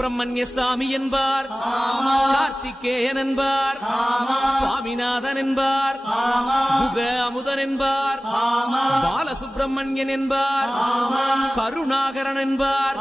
சுப்பிரமணிய சாமி என்பார், கார்த்திகேயன் என்பார், சுவாமிநாதன் என்பார், முக அமுதன் என்பார், பாலசுப்பிரமணியன் என்பார், கருணாகரன் என்பார்,